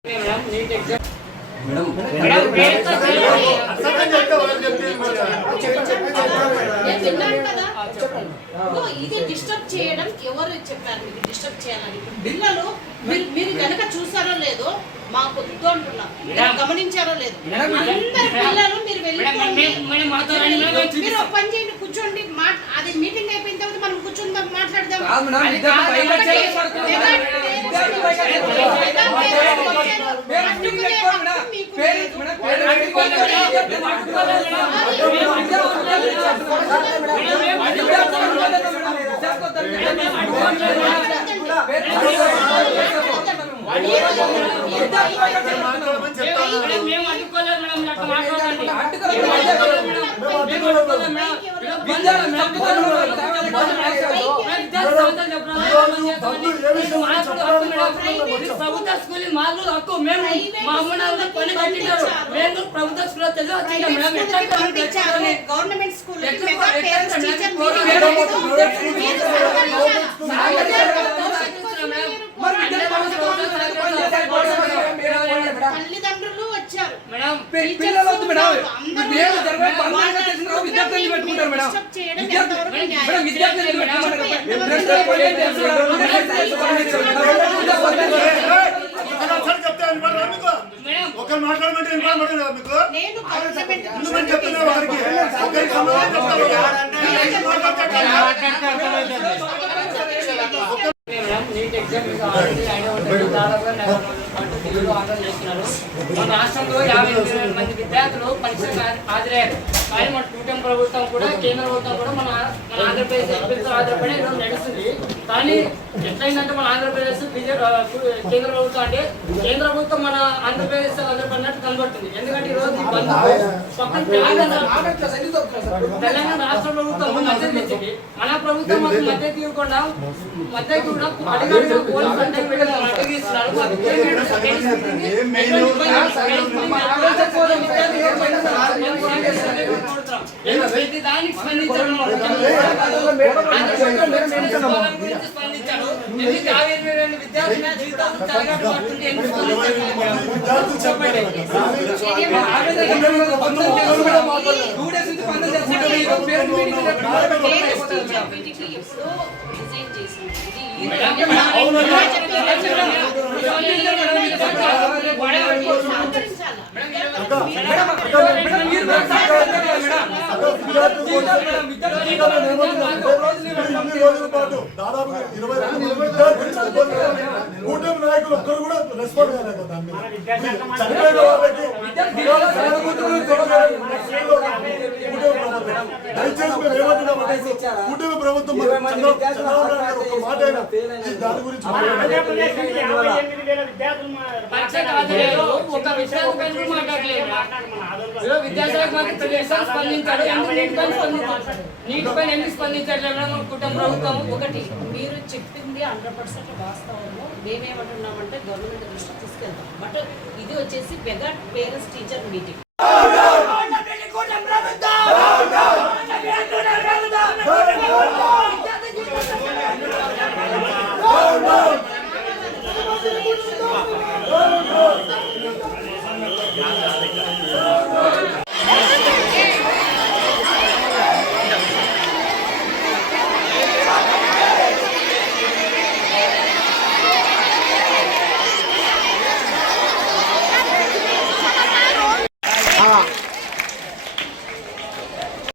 ఇది డిస్టర్బ్ చేయడం ఎవరు చెప్పారు మీకు డిస్టర్బ్ చేయాలని? పిల్లలు మీరు కనుక చూసారో లేదో మా పొద్దు అంటున్నాం, గమనించారో లేదు అందరి పిల్లలు మీరు వెళ్ళిపోండి, మీరు ఒక పని చేయండి, కూర్చోండి. అది మీటింగ్ అయిపోయిన తర్వాత మనం కూర్చుందాం, మాట్లాడదాం. ప్రభుత్వ స్కూల్ మాకు హక్కు. మేము మా అమ్మ పని కట్టినారు, మేము ప్రభుత్వ స్కూల్ గవర్నమెంట్ స్కూల్ తల్లిదండ్రులు వచ్చారు, ఒకరు మాట్లాడమంటే నీట్ ఎగ్జామ్ మన రాష్ట్రంలో 58,000 మంది విద్యార్థులు పరీక్షకు హాజరయ్యారు. కానీ మన కూటమి ప్రభుత్వం కూడా కేంద్ర ప్రభుత్వం కూడా మన ఆంధ్రప్రదేశ్ ఎంపీలతో ఆధారపడి నడుస్తుంది. కానీ ఎట్లయిందంటే మన ఆంధ్రప్రదేశ్ కేంద్ర ప్రభుత్వం అంటే కేంద్ర ప్రభుత్వం మన ఆంధ్రప్రదేశ్ ఆధారపడినట్టు కనబడుతుంది. ఎందుకంటే ఈరోజు పక్కన తెలంగాణ రాష్ట్ర ప్రభుత్వం మద్దతు ఇచ్చింది, మన ప్రభుత్వం మాకు మద్దతు ఇవ్వకుండా మద్దతు కూడా అడిగాడు పోలీసు అంటే మద్దతు ఇస్తున్నారు. దానికి స్పందించాడు, విద్యార్థుల జీవితాలు తలగాటు పడుతుంది. చెప్పండి. దాదాపు 22 విద్యార్థులు కూటమి నాయకులు ఒక్కరు కూడా రెస్పాండ్ కాలేదు. చనిపోయిన వాళ్ళకి దయచేసి మేము ఏమంటున్నామంటే కూటమి ప్రభుత్వం చంద్రబాబు నాయుడు ఒక మాట అయినా దాని గురించి ఒకటి మీరు చెప్పింది 100% వాస్తవము. మేమేమంటున్నామంటే గవర్నమెంట్ దృష్టి తీసుకెళ్తాం. బట్ ఇది వచ్చేసి మెగా పేరెంట్స్ టీచర్ మీటింగ్. ప్రభుత్వం